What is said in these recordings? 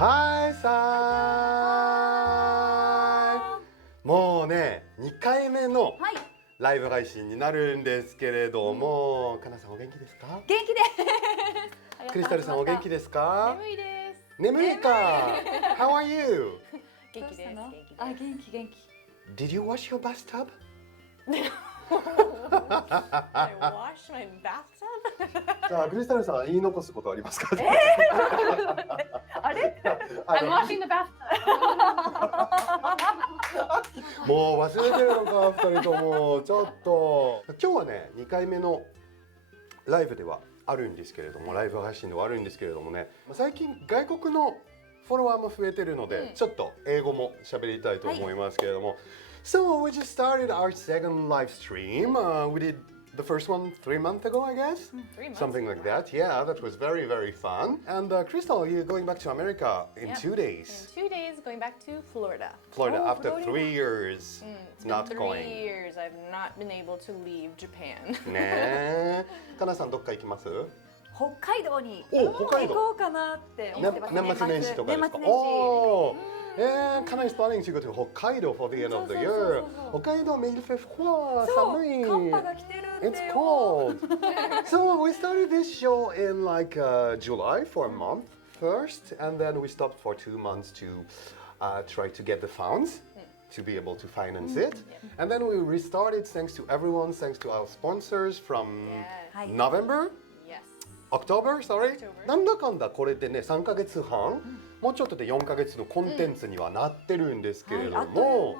はいさーい。もうね、2回目のはい、ライブ配信になるんですけれども、かなさんお元気ですか？元気です。クリスタルさんお元気ですか？眠いです。眠いか。How are you? 元気です。元あ、元気元気。Did you wash your bathtub? I wash my bathtub? じゃあクリスタルさん言い残すことありますか？あれI'm washing the bathtub. もう忘れてるのか2人とも。ちょっと今日はね2回目のライブではあるんですけれども、ライブ配信ではあるんですけれどもね、最近外国のフォロワーも増えてるので、ちょっと英語も喋りたいと思いますけれども、So we just started our second live stream. We did the first one 3 months ago, I guess. 3 months. Something like that. Yeah, that was very, very fun. And Crystal, you're going back to America in Yeah. 2 days. In 2 days, going back to Florida. Florida, Oh, after Florida. 3 years It's not been 3 going. years I've not been able to leave Japan. ねえ。かなさんどっか行きます？北海道にお、行北海道。こうかなって思ってます。年末年始とかですか？年末年始。おー、かなり planning to go to 北海道 for the end of the そうそう year. そうそう北海道 mais il fait froid, そう、寒い。寒波が来てるって It's よ。 cold. So we started this show in like July for a month first, and then we stopped for 2 months to try to get the funds to be able to finance it. And then we restarted thanks to everyone, thanks to our sponsors from Yes. はい。 November, Yes. October, sorry. October. なんだかんだこれでね3ヶ月半、もうちょっとで4ヶ月のコンテンツにはなってるんですけれどはい、あっというも、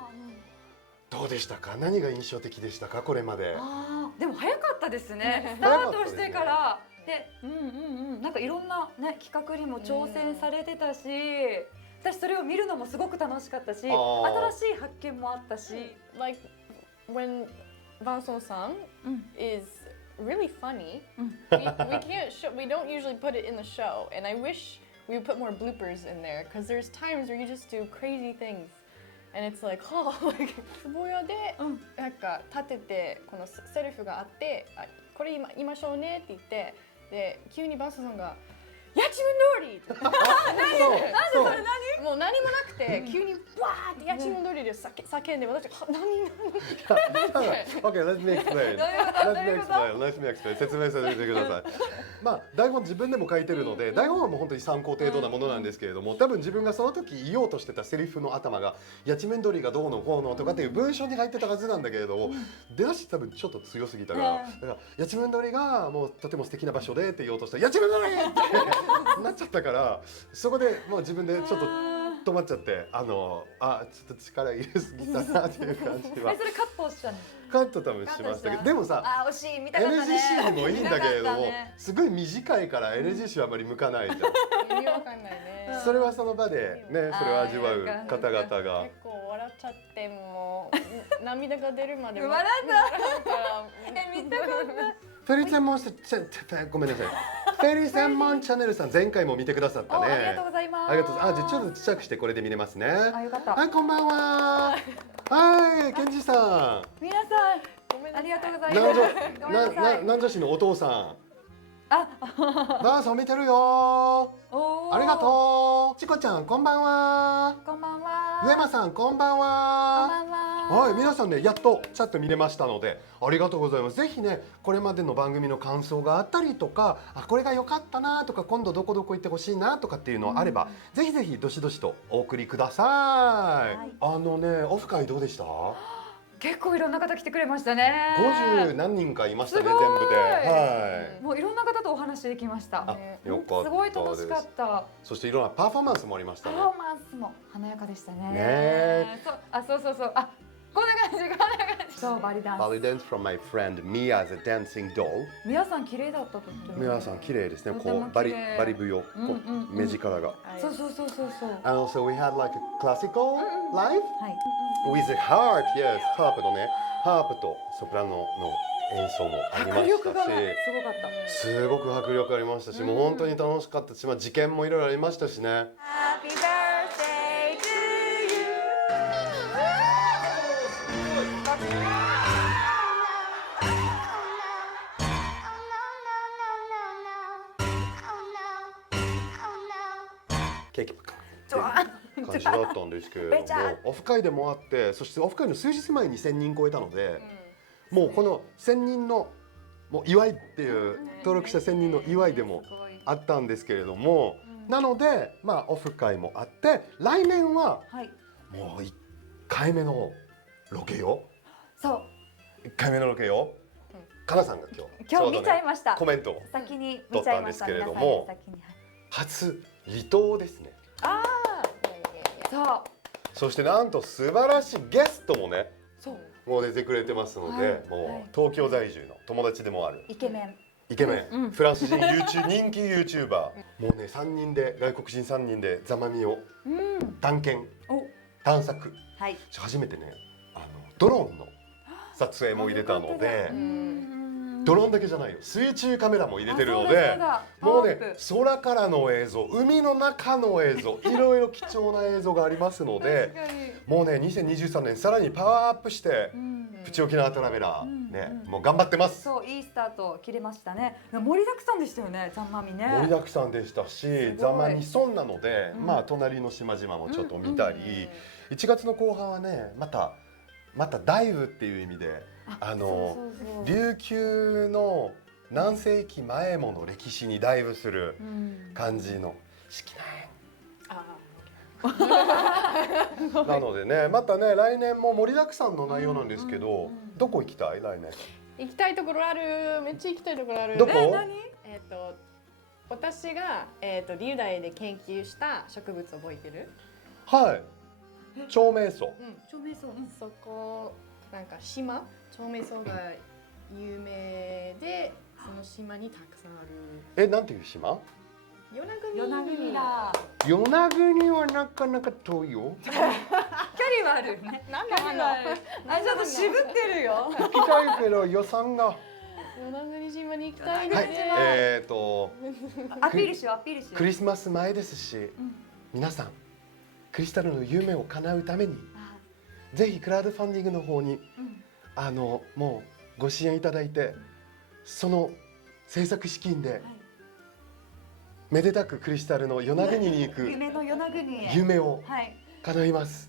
間。どうでしたか？何が印象的でしたか？これまで。あーでも早かったですね。スタ早かったですねートしてからで、なんかいろんなね企画にも挑戦されてたし、私それを見るのもすごく楽しかったし、新しい発見もあったし。 Like when Vanson-san is really funny, we can't show, we don't usually put it in the show, and I wish we would put more bloopers in there because there's times where you just do crazy things. And it's like, oh, like 壺屋でなんか立ててこのセリフがあって、あ、これ今言いましょうねって言って、で急にバンソンさんがやちむん通りって。そう。もう何もなくて急にわーってやちむん通りで叫んで、私は何 Okay, let me explain. Let me explain. 説明させてください。まあ台本自分でも書いてるので、台本はもう本当に参考程度なものなんですけれども、多分自分がその時言おうとしてたセリフの頭がやちめんどりがどうのこうのとかっていう文章に入ってたはずなんだけれども、出だし多分ちょっと強すぎたから、だからやちめんどりがもうとても素敵な場所でって言おうとしたらやちめんどりってなっちゃったから、そこでもう自分でちょっと止まっちゃって、ちょっと力入れすぎたなっていう感じはそれカットしたの。カット多分しましたけど、でもさあ、惜しい、見たかったね。 NGC もいいんだけれども、見たかったねすごい短いから NGC はあまり向かないじゃん。意味わかんないね。それはその場でね、それを味わう方々が。結構笑っちゃってもう涙が出るまで笑ったから。見たかったフェリー専門ごめんなさい。フェリー専門チャンネルさん前回も見てくださったね。ありがとうございます。ありがとうございます。じゃあちょっとちっちゃくしてこれで見れますね。あ、よかった。はい、こんばんは。はい、ケンジさん。皆さん、ごめんなさい。ありがとうございます。ごめんなさい。南女子のお父さん。あ、バーさん見てるよ。おーありがとう。チコちゃん、こんばんは。こんばんは。上間さん、こんばんこんは。ばんは。はい、皆さんね、やっとチャット見れましたので、ありがとうございます。ぜひね、これまでの番組の感想があったりとか、あ、これが良かったなとか、今度どこどこ行ってほしいなとかっていうのあれば、ぜひぜひどしどしとお送りください。いオフ会どうでした？結構いろんな方来てくれましたね。 50何人かいましたね、すごい全部で。はい。もういろんな方とお話できました。あ、よかったです。すごい楽しかった。そしていろんなパフォーマンスもありましたね。パフォーマンスも華やかでしたね。ねそう、あ、そうそうそう。あ、こんな感じ、こんな感じ。そう、バリダンス。Belly dance from my friend Mia the dancing doll。皆さん綺麗だったとっても。皆さん綺麗ですね。とてもこうバリ綺麗バリ舞踊、こう目力が。そうそうそうそうそう。 And also we had like a classical live はい。 with a harp, yes, ハープのね、ハープとソプラノの演奏もありま迫したし、力がすごかった。すごく迫力ありましたし、もう本当に楽しかったし、まあ事件もいろいろありましたしね。Happy birthday to you。ケーキパック。ジョワン感じだったんですけれどもべちゃオフ会でもあって、そしてオフ会の数日前に1000人超えたので、もうこの1000人のもう祝いっていう登録者1000人の祝いでもあったんですけれども、なのでまあオフ会もあって、来年ははい、もう1回目のロケよ。そう1回目のロケよ。かなさんが今日見ちゃいました。コメントを先に見ちゃいました。撮ったんですけれども皆さんより先に、初離島ですね。Ah, そうそしてなんと素晴らしいゲストもねそうもう出てくれてますので、はいもはいう東京在住の友達でもあるイケメン。イケメン、うんフランス人人気 YouTuber もうね3人で外国人3人でザマミをうん。探検お探索、はい。初めてねドローンの撮影も入れたので、ドローンだけじゃないよ、水中カメラも入れてるので、もうね空からの映像、海の中の映像、いろいろ貴重な映像がありますので、もうね2023年さらにパワーアップしてプチ沖縄トラベラーね、もう頑張ってます。そういいスタート切れましたね。盛りだくさんでしたよね、ザンマミね。盛りだくさんでしたし、ごいザマミ村なので、まあ隣の島々もちょっと見たり、1月の後半はねまたダイブっていう意味でそう琉球の何世紀前もの歴史にダイブする感じの式内なのでね、またね来年も盛りだくさんの内容なんですけど、どこ行きたい来年？行きたいところある。めっちゃ行きたいところある。どこ？私がリュウダイで研究した植物覚えてる？はい。長命草。照明そう。そこなんか島、長命草が有名で、その島にたくさんある。なんていう島？与那国。与那国だ。与那国はなかなか遠いよ。距離はあるね。なん距離はある。あ、ちょっと渋ってるよ。行きたいけど予算が。与那国島に行きたいね。はい。アピールしようアピールしよう。クリスマス前ですし、皆さんクリスタルの夢を叶うためにぜひクラウドファンディングの方に、もうご支援いただいて、その制作資金で、めでたくクリスタルの与那国に行く夢の与那国へ夢をはい叶います。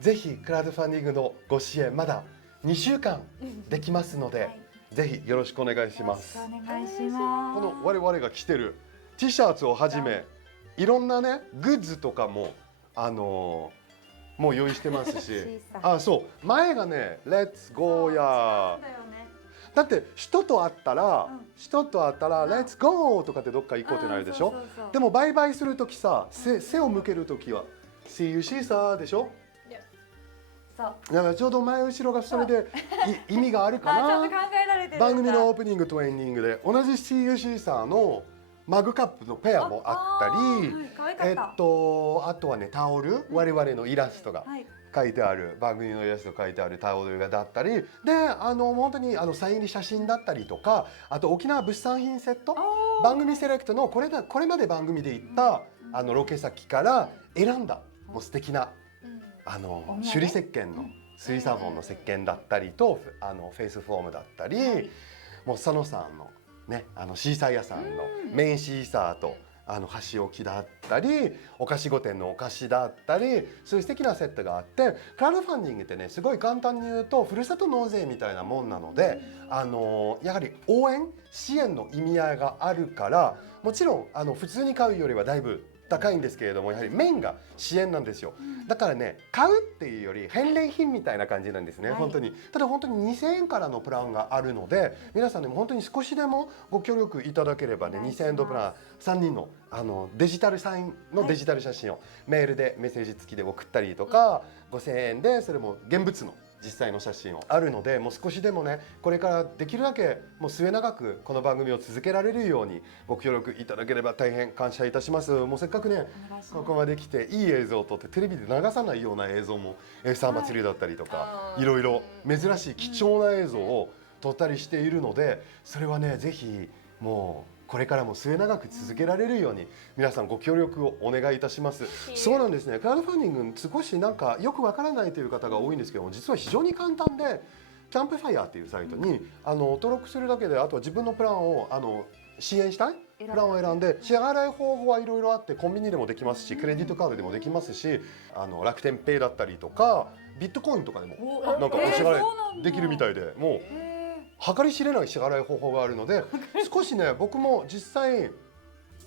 ぜひクラウドファンディングのご支援まだ2週間できますので、ぜひよろしくお願いします。お願いします。この我々が着てる T シャツをはじめいろんなねグッズとかももう用意してますしそう前がね「Let's go や」だって人と会ったら「Let's go」とかってどっか行こうってなるでしょ。でもバイバイする時さ背を向ける時は「See you seeさ」でしょ。だからちょうど前後ろがそれで意味があるかな。番組のオープニングとエンディングで同じ See you see さのマグカップのペアもあったり、あとはねタオル、我々のイラストが書いてある、番組のイラスト書いてあるタオルがだったりで、本当にサイン入り写真だったりとか、あと沖縄物産品セット、番組セレクトのこれまで番組で行ったロケ先から選んだもう素敵な首里石鹸の水サボンの石鹸だったりとフェイスフォームだったり、もう佐野さんのねシーサー屋さんのメインシーサーと箸置きだったり、お菓子御殿のお菓子だったり、そういう素敵なセットがあって、クラウドファンディングってねすごい簡単に言うとふるさと納税みたいなもんなので、やはり応援支援の意味合いがあるから、もちろん普通に買うよりはだいぶ高いんですけれども、やはりメインが支援なんですよ。だからね買うっていうより返礼品みたいな感じなんですね、本当に。ただ本当に2000円からのプランがあるので、皆さんね本当に少しでもご協力いただければね、2000円のプラン3人のデジタルサインのデジタル写真をメールでメッセージ付きで送ったりとか、5000円でそれも現物の実際の写真をあるので、もう少しでもねこれからできるだけもう末永くこの番組を続けられるようにご協力いただければ大変感謝いたします。もうせっかくねここまで来ていい映像を撮ってテレビで流さないような映像もサー祭りだったりとか、いろいろ珍しい貴重な映像を撮ったりしているので、それはねぜひもうこれからも末永く続けられるように皆さんご協力をお願いいたします。そうなんですね。クラウドファンディング少しなんかよくわからないという方が多いんですけども、実は非常に簡単で、キャンプファイヤーっていうサイトに登録するだけで、あとは自分のプランを支援したいプランを選んで、支払い方法はいろいろあって、コンビニでもできますし、クレジットカードでもできますし、楽天ペイだったりとかビットコインとかでもなんかお支払いできるみたいで、もう計り知れない支払い方法があるので、少しね、僕も実際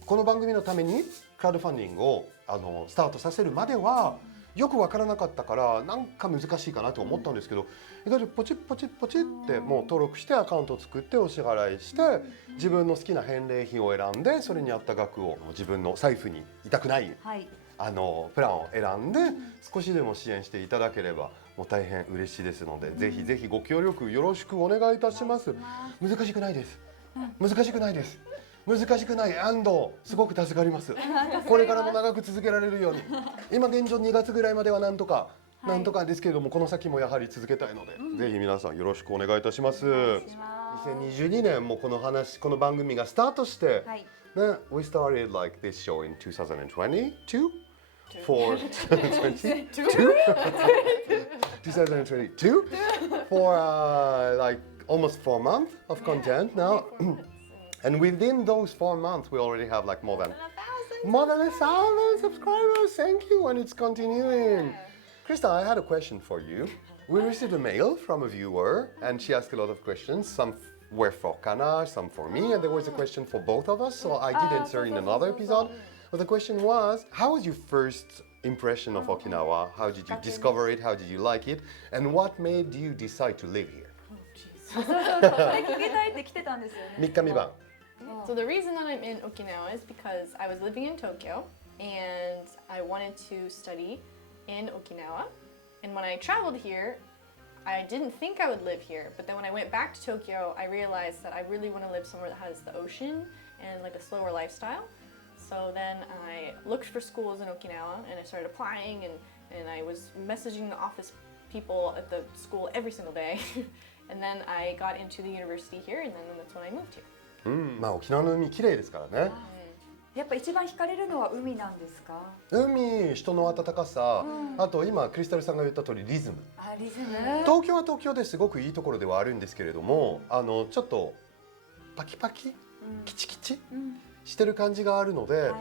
この番組のためにクラウドファンディングをスタートさせるまではよく分からなかったから、なんか難しいかなと思ったんですけど、意外とポチッポチッポチッってもう登録してアカウントを作ってお支払いして、自分の好きな返礼品を選んで、それに合った額を自分の財布に痛くない、はい、プランを選んで少しでも支援していただければもう大変嬉しいですので、ぜひぜひご協力よろしくお願いいたします。難しくないです。難しくないです。難しくない。すごく助かります。これからも長く続けられるように。今現状2月ぐらいまではなんとかですけれども、この先もやはり続けたいので、ぜひ皆さんよろしくお願いいたします。2022年もこの番組がスタートして、はい、ね、We started like this show in 2022 for 2022 for like almost 4 months of content now. And within those 4 months, we already have like more than 1,000 subscribers. Thank you, and it's continuing. Krista, I had a question for you. We received a mail from a viewer, and she asked a lot of questions. Some were for Kana, some for me, and there was a question for both of us. So I did answer in another episode. But the question was, how was your first impression of Okinawa? How did you discover it? How did you like it? And what made you decide to live here? そうそうそう、それ聞きたいって来てたんですよね。3日3晩。So the reason that I'm in Okinawa is because I was living in Tokyo and I wanted to study in Okinawa. And when I traveled here, I didn't think I would live here. But then when I went back to Tokyo, I realized that I really want to live somewhere that has the ocean and like a slower lifestyle. So then I looked for schools in Okinawa and I started applying and I was messaging the office people at the school every single day. And then I got into the university here and then that's when I moved here. まあ沖縄の海綺麗ですからね。やっぱ一番惹かれるのは海なんですか？海、人の温かさ、あと今クリスタルさんが言った通りリズム。リズム。東京は東京ですごくいいところではあるんですけれども、ちょっとパキパキ、キチキチしてる感じがあるので、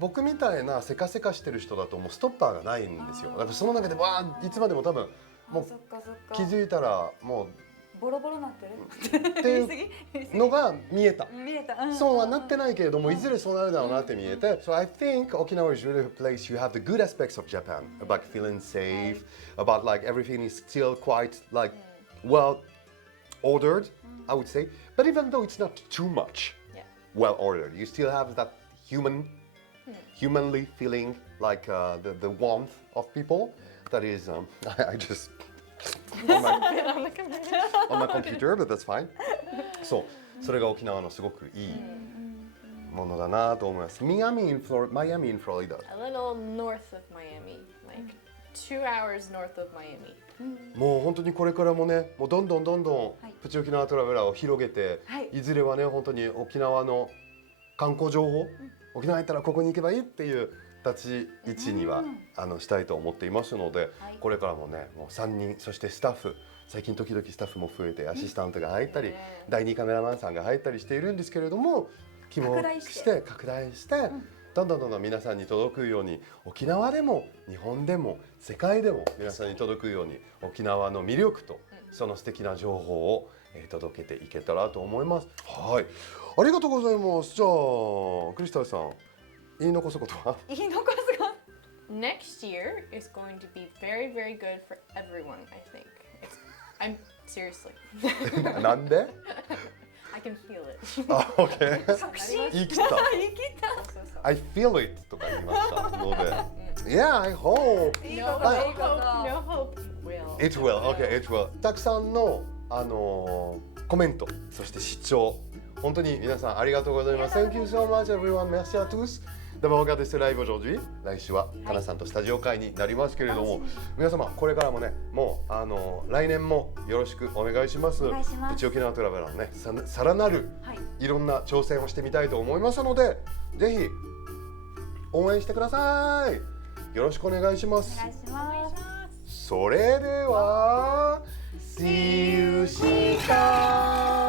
僕みたいなせかせかしてる人だともうストッパーがないんですよ。だからその中でいつまでも多分もう気づいたらもうボロボロなってるっていうのが見えた。そうはなってないけれども、いずれそうなるだろうなって見えて。So I think Okinawa is really a place you have the good aspects of Japan, about feeling safe, about like everything is still quite like well ordered, I would say. But even though it's not too much well ordered, you still have that humanly feeling like the warmth of people. That is, I just on my computer, but that's fine. そう、それが沖縄のすごくいいものだなと思います。Miami in Florida. A little north of Miami, like 2 hours north of Miami. もう本当にこれからもね、もうどんどんプチ沖縄トラベラーを広げて、いずれはね本当に沖縄の観光情報、沖縄行ったらここに行けばいいっていう立ち位置にはしたいと思っていますので、これからもねもう3人、そしてスタッフ、最近時々スタッフも増えてアシスタントが入ったり、第2カメラマンさんが入ったりしているんですけれども、拡大して、どんどん皆さんに届くように、沖縄でも日本でも世界でも皆さんに届くように、沖縄の魅力とその素敵な情報を届けていけたらと思います。はい、ありがとうございます。じゃあクリスタルさん、言い残すことは？言い残すこと。Next year is going to be very, very good for everyone, I think. I'm seriously. なんで？ I can feel it. Okay. 確信。言い切った。I feel it とか言いましたので。Yeah, I hope. No hope. It will. Okay, it will. たくさんのコメント、そして視聴、本当に皆さんありがとうございます。Thank you so much, everyone. Merci à tous d'avoir regardé ce live aujourd'hui. 来週はかなさんとスタジオ会になりますけれども、皆様これからもね、もう来年もよろしくお願いします。プチ沖縄トラベラーのね、さらなるいろんな挑戦をしてみたいと思いますので、ぜひ応援してください。よろしくお願いします。それでは、See you, Shika!